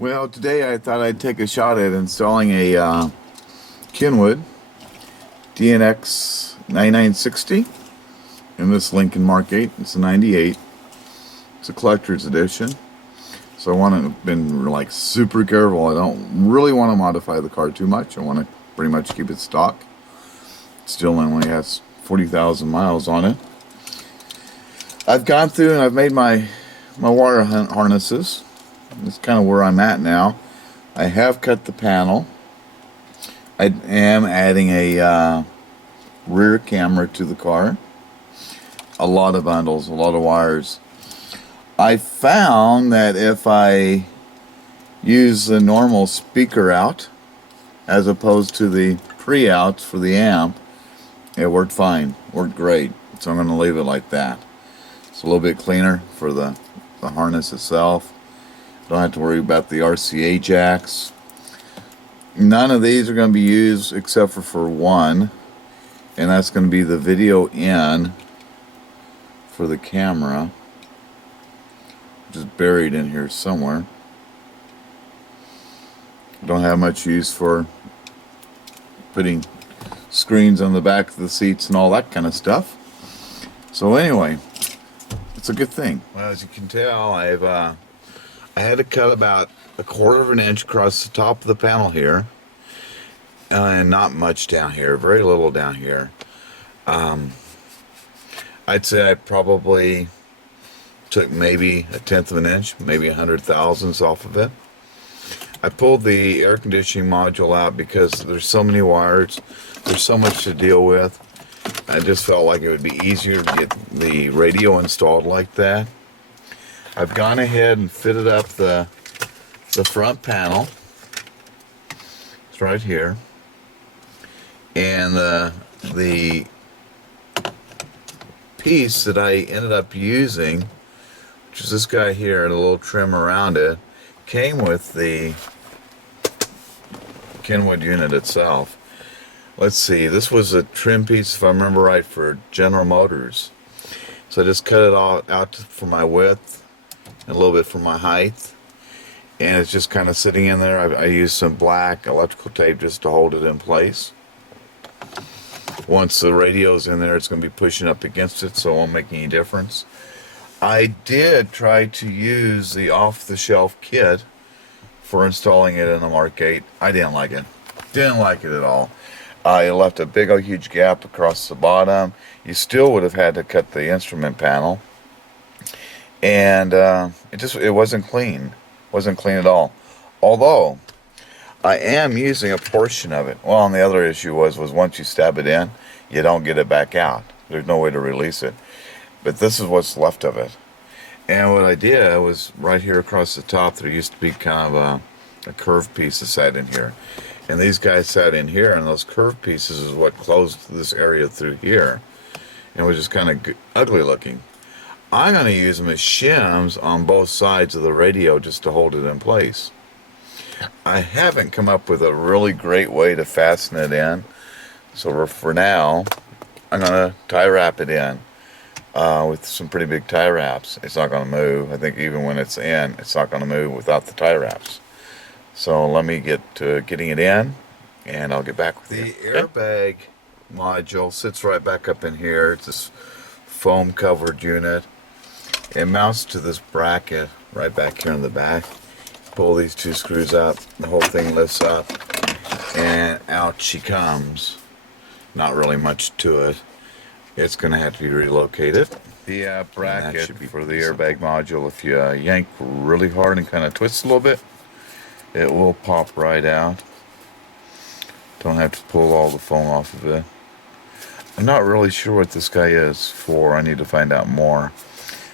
Well, today I thought I'd take a shot at installing a Kenwood DNX9960 in this Lincoln Mark 8. It's a 98. It's a collector's edition. So I want to been like super careful. I don't really want to modify the car too much. I want to pretty much keep it stock. It still only has 40,000 miles on it. I've gone through and I've made my wire harnesses. That's kind of where I'm at now. I have cut the panel. I am adding a rear camera to the car. A lot of bundles, a lot of wires. I found that if I use the normal speaker out as opposed to the pre-outs for the amp, it worked fine, worked great. So I'm going to leave it like that. It's a little bit cleaner for the harness itself. Don't have to worry about the RCA jacks. None of these are going to be used except for one, and that's going to be the video in for the camera, which is buried in here somewhere. Don't have much use for putting screens on the back of the seats and all that kind of stuff. So anyway, it's a good thing. Well, as you can tell, I had to cut about 1/4 of an inch across the top of the panel here, and not much down here, very little down here. I'd say I probably took maybe 1/10 of an inch, maybe 100 thousandths off of it. I pulled the air conditioning module out because there's so many wires, there's so much to deal with. I just felt like it would be easier to get the radio installed like that. I've gone ahead and fitted up the front panel. It's right here. And the piece that I ended up using, which is this guy here, and a little trim around it, came with the Kenwood unit itself. Let's see, this was a trim piece, if I remember right, for General Motors. So I just cut it all out for my width and a little bit for my height, and it's just kind of sitting in there. I used some black electrical tape just to hold it in place. Once the radio's in there, it's going to be pushing up against it, so it won't make any difference. I did try to use the off-the-shelf kit for installing it in the Mark 8. I didn't like it. Didn't like it at all. It left a big old huge gap across the bottom. You still would have had to cut the instrument panel. And it wasn't clean. Wasn't clean at all. Although I am using a portion of it. Well, and the other issue was once you stab it in, you don't get it back out. There's no way to release it. But this is what's left of it. And what I did was right here across the top, there used to be kind of a curved piece that sat in here. And these guys sat in here, and those curved pieces is what closed this area through here. And it was just kind of ugly looking. I'm going to use them as shims on both sides of the radio just to hold it in place. I haven't come up with a really great way to fasten it in. So for now, I'm going to tie wrap it in with some pretty big tie wraps. It's not going to move. I think even when it's in, it's not going to move without the tie wraps. So let me get to getting it in, and I'll get back with you. The airbag module sits right back up in here. It's this foam covered unit. It mounts to this bracket right back here in the back. Pull these two screws up, the whole thing lifts up, and out she comes. Not really much to it. It's going to have to be relocated. The bracket for the airbag module, if you yank really hard and kind of twist a little bit, it will pop right out. Don't have to pull all the foam off of it. I'm not really sure what this guy is for. I need to find out more.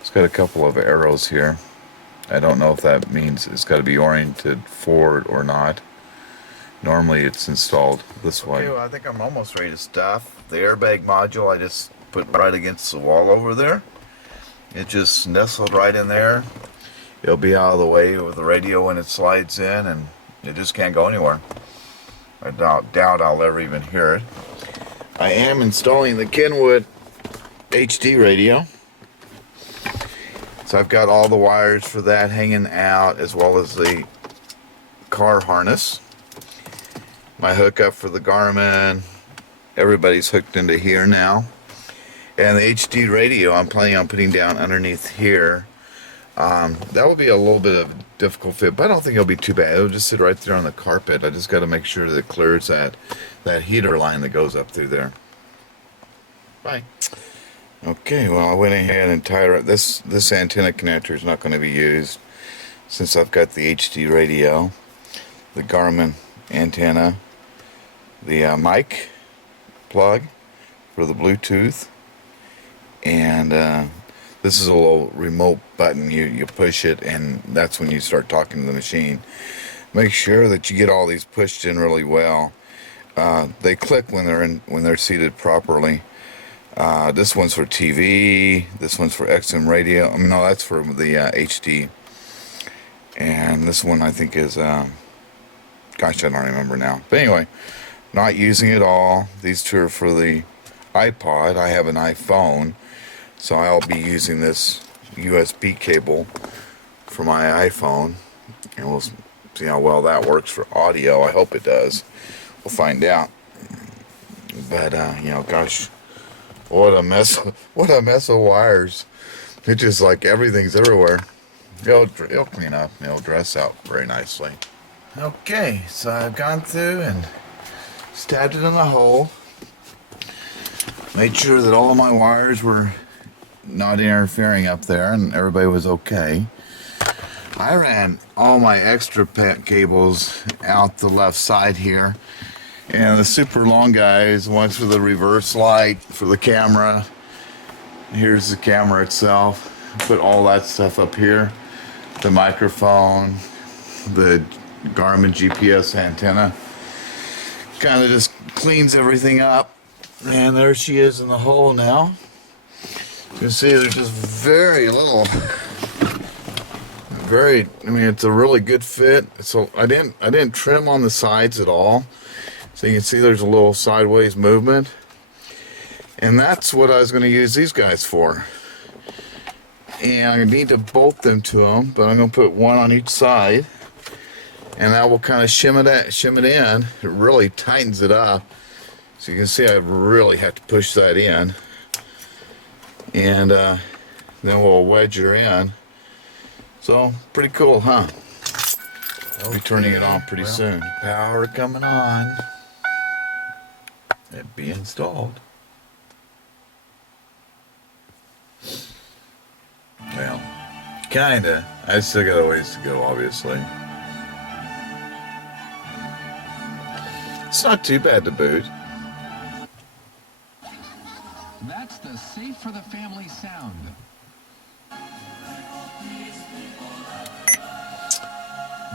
It's got a couple of arrows here. I don't know if that means it's got to be oriented forward or not. Normally it's installed this way. Okay, well, I think I'm almost ready to stuff. The airbag module I just put right against the wall over there. It just nestled right in there. It'll be out of the way with the radio when it slides in, and it just can't go anywhere. I doubt I'll ever even hear it. I am installing the Kenwood HD radio. So I've got all the wires for that hanging out, as well as the car harness. My hookup for the Garmin. Everybody's hooked into here now. And the HD radio I'm planning on putting down underneath here. That will be a little bit of a difficult fit, but I don't think it'll be too bad. It'll just sit right there on the carpet. I just got to make sure that it clears that heater line that goes up through there. Bye. Okay, well, I went ahead and tied it. This antenna connector is not going to be used since I've got the HD radio, the Garmin antenna, the mic plug for the Bluetooth, and this is a little remote button. You push it, and that's when you start talking to the machine. Make sure that you get all these pushed in really well. They click when they're seated properly. This one's for TV. This one's for XM radio. No, that's for the HD. And this one I think is, gosh, I don't remember now. But anyway, not using it all. These two are for the iPod. I have an iPhone, so I'll be using this USB cable for my iPhone, and we'll see how well that works for audio. I hope it does. We'll find out. But you know, gosh, what a mess! What a mess of wires! It's just like everything's everywhere. It'll clean up. It'll dress out very nicely. Okay, so I've gone through and stabbed it in the hole. Made sure that all of my wires were not interfering up there, and everybody was okay. I ran all my extra pet cables out the left side here, and the super long guys, one's for the reverse light for the camera. Here's the camera itself. Put all that stuff up here. The microphone, the Garmin GPS antenna. Kind of just cleans everything up. And there she is in the hole now. You can see there's just very little. I mean, it's a really good fit. So I didn't trim on the sides at all. So you can see there's a little sideways movement. And that's what I was going to use these guys for. And I need to bolt them to them, but I'm going to put one on each side, and that will kind of shim it in. It really tightens it up, so you can see I really have to push that in, and then we'll wedge her in. So pretty cool, huh? I'll be turning it on pretty soon. Power coming on. It be installed. Well, kinda. I still got a ways to go, obviously. It's not too bad to boot. That's the safe for the family sound.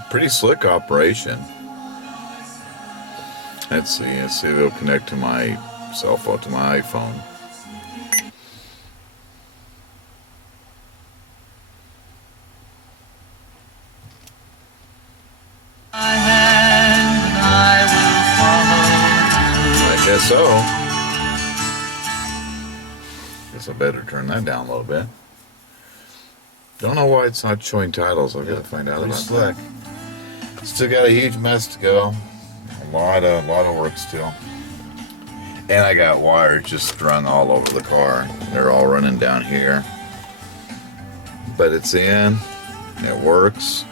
Pretty slick operation. Let's see if it'll connect to my cell phone, to my iPhone. So, guess I better turn that down a little bit. Don't know why it's not showing titles. I've got to find out about that. Still got a huge mess to go. A lot of work still. And I got wires just strung all over the car. They're all running down here. But it's in. It works.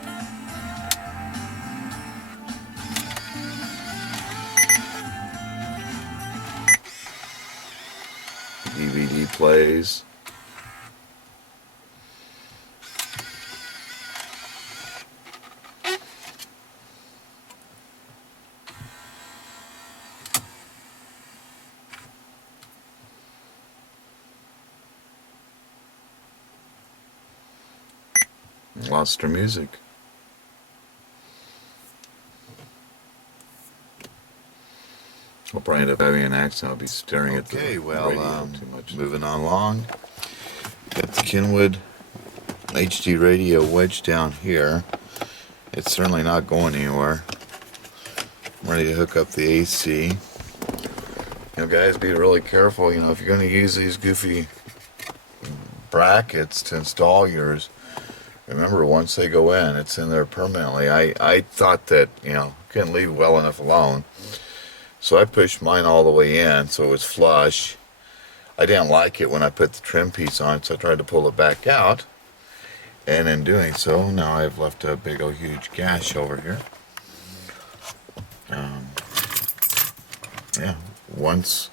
DVD plays. Lost her music. I'll probably end up having an accident. I'll be staring at the radio too much. Moving on along. Got the Kenwood HD radio wedged down here. It's certainly not going anywhere. I'm ready to hook up the AC. You know, guys, be really careful. You know, if you're going to use these goofy brackets to install yours, Remember, once they go in, it's in there permanently. I thought that, couldn't leave well enough alone. So I pushed mine all the way in so it was flush. I didn't like it when I put the trim piece on, so I tried to pull it back out. And in doing so, now I've left a big old huge gash over here. Yeah, once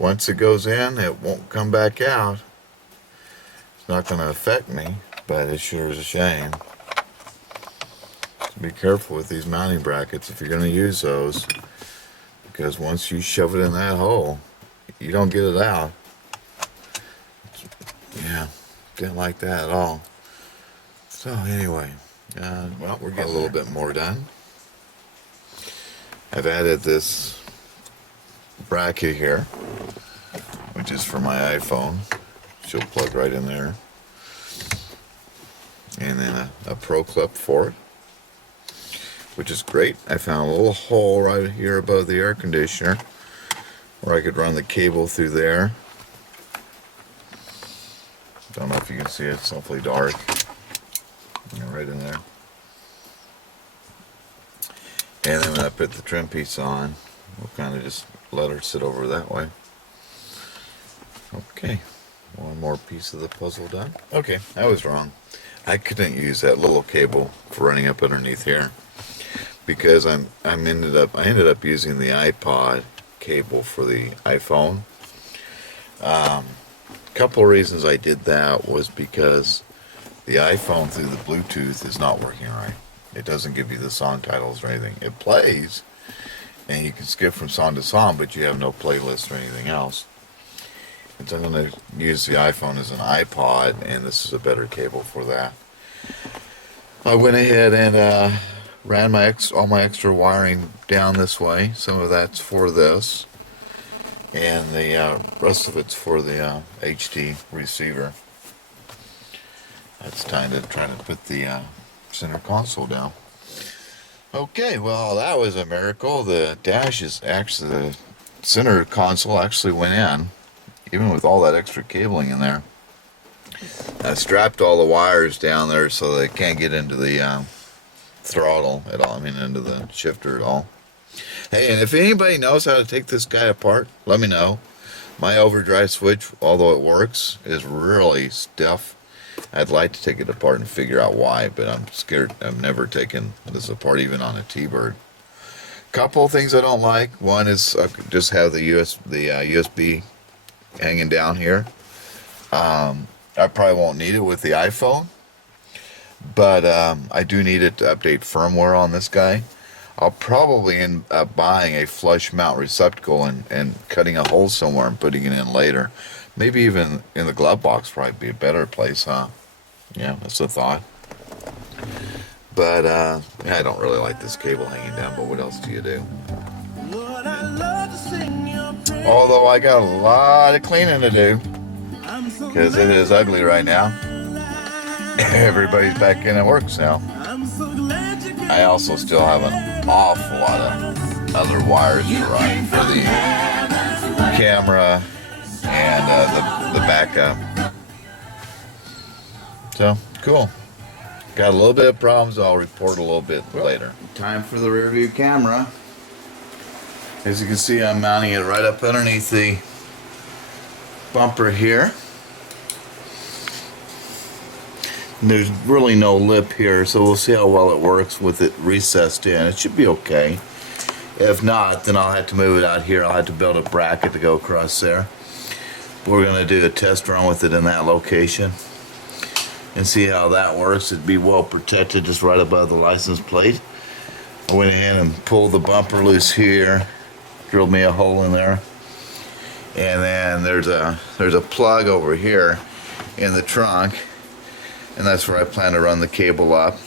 it goes in, it won't come back out. It's not going to affect me, but it sure is a shame. So be careful with these mounting brackets if you're going to use those, because once you shove it in that hole, you don't get it out. Yeah, didn't like that at all. So anyway, well, we're getting a little bit more done. I've added this bracket here, which is for my iPhone. She'll plug right in there. And then a Pro clip for it, which is great. I found a little hole right here above the air conditioner where I could run the cable through there. Don't know if you can see it, it's awfully dark. Right in there. And then when I put the trim piece on, we'll kind of just let her sit over that way. Okay, one more piece of the puzzle done. Okay, I was wrong. I couldn't use that little cable for running up underneath here because I ended up using the iPod cable for the iPhone. Couple of reasons I did that was because the iPhone through the Bluetooth is not working right. It doesn't give you the song titles or anything. It plays, and you can skip from song to song, but you have no playlist or anything else. And so I'm going to use the iPhone as an iPod, and this is a better cable for that. I went ahead and ran all my extra wiring down this way. Some of that's for this, and the rest of it's for the HD receiver. It's time to try to put the center console down. Okay, well, that was a miracle. The dash is actually, the center console actually went in, even with all that extra cabling in there. I strapped all the wires down there so they can't get into the throttle at all, into the shifter at all. Hey, and if anybody knows how to take this guy apart, let me know. My overdrive switch, although it works, is really stiff. I'd like to take it apart and figure out why, but I'm scared. I've never taken this apart, even on a T-Bird. Couple of things I don't like. One is I just have the USB hanging down here. I probably won't need it with the iPhone, but I do need it to update firmware on this guy. I'll probably end up buying a flush mount receptacle and cutting a hole somewhere and putting it in later. Maybe even in the glove box probably be a better place, huh? Yeah, that's a thought. But yeah, I don't really like this cable hanging down, but what else do you do? Although I got a lot of cleaning to do, because it is ugly right now. Everybody's back in at work now. I also still have an awful lot of other wires to run for the camera and the backup. So, cool. Got a little bit of problems. I'll report a little bit later. Time for the rear view camera. As you can see, I'm mounting it right up underneath the bumper here. And there's really no lip here, so we'll see how well it works with it recessed in. It should be okay. If not, then I'll have to move it out here. I'll have to build a bracket to go across there. We're going to do a test run with it in that location and see how that works. It'd be well protected just right above the license plate. I went ahead and pulled the bumper loose here, drilled me a hole in there, and then there's a plug over here in the trunk, and that's where I plan to run the cable up.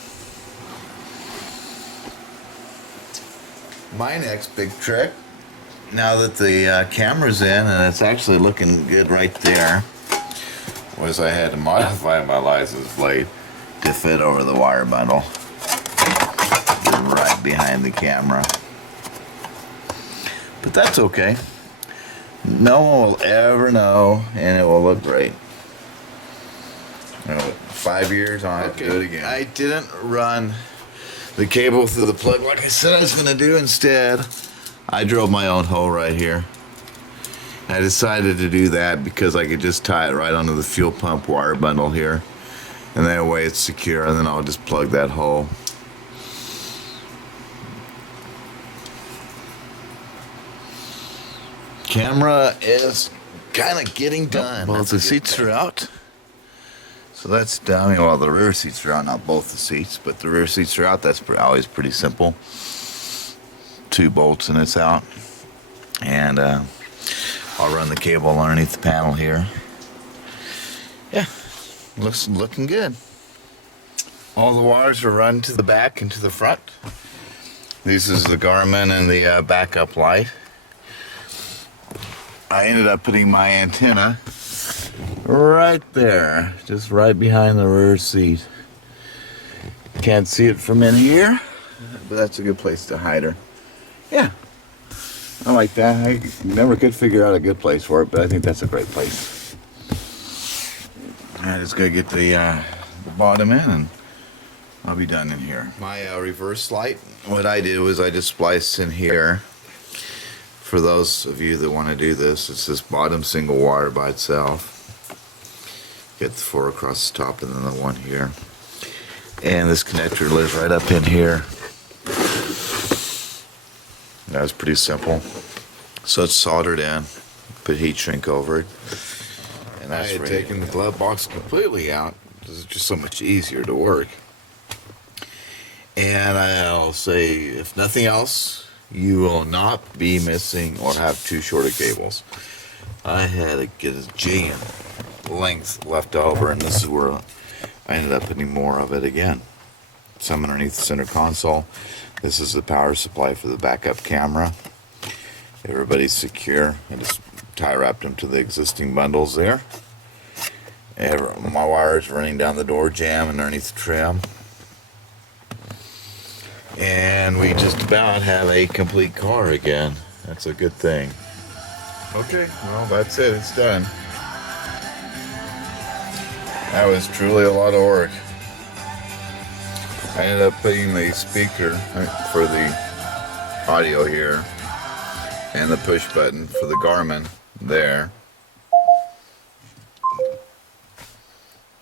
My next big trick, now that the camera's in and it's actually looking good right there, was I had to modify my license plate to fit over the wire bundle right behind the camera. But that's okay. No one will ever know, and it will look great. 5 years, I'll have to do it again. I didn't run the cable through the plug like I said I was going to do. Instead, I drilled my own hole right here. I decided to do that because I could just tie it right onto the fuel pump wire bundle here, and that way it's secure, and then I'll just plug that hole. Camera is kind of getting done. Both the seats are out. So that's done. Well, the rear seats are out, not both the seats, but the rear seats are out. That's always pretty simple. 2 bolts and it's out. And I'll run the cable underneath the panel here. Yeah, looking good. All the wires are run to the back and to the front. This is the Garmin and the backup light. I ended up putting my antenna right there, just right behind the rear seat. Can't see it from in here, but that's a good place to hide her. Yeah, I like that. I never could figure out a good place for it, but I think that's a great place. I just gotta get the bottom in, and I'll be done in here. My reverse light, what I did was I just spliced in here. For those of you that want to do this, it's this bottom single wire by itself. Get the 4 across the top and then the 1 here. And this connector lives right up in here. That was pretty simple. So it's soldered in. Put heat shrink over it. And I had taken the glove box completely out. It's just so much easier to work. And I'll say, if nothing else, you will not be missing or have too short of cables. I had to get a G length left over, and this is where I ended up putting more of it again. Some underneath the center console. This is the power supply for the backup camera. Everybody's secure. I just tie wrapped them to the existing bundles there. My wires running down the door jamb and underneath the trim. And we just about have a complete car again. That's a good thing. Okay, well, that's it. It's done. That was truly a lot of work. I ended up putting the speaker for the audio here and the push button for the Garmin there,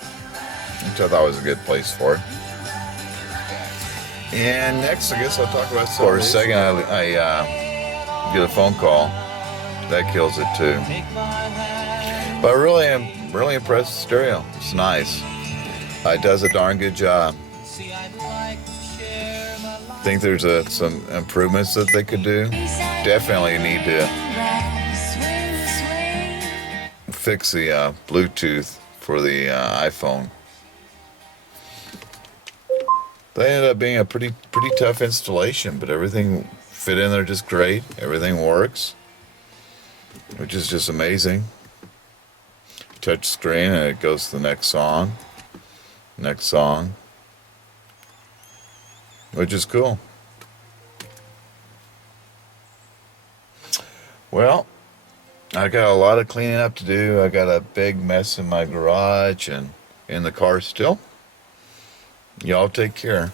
which I thought was a good place for it. And next, I guess I'll talk about for a second. I get a phone call. That kills it too. But I really am really impressed with the stereo. It's nice. It does a darn good job. I think there's some improvements that they could do. Definitely need to fix the Bluetooth for the iPhone. They ended up being a pretty tough installation, but everything fit in there just great. Everything works, which is just amazing. Touch screen and it goes to the next song, which is cool. Well, I got a lot of cleaning up to do. I got a big mess in my garage and in the car still. Y'all take care.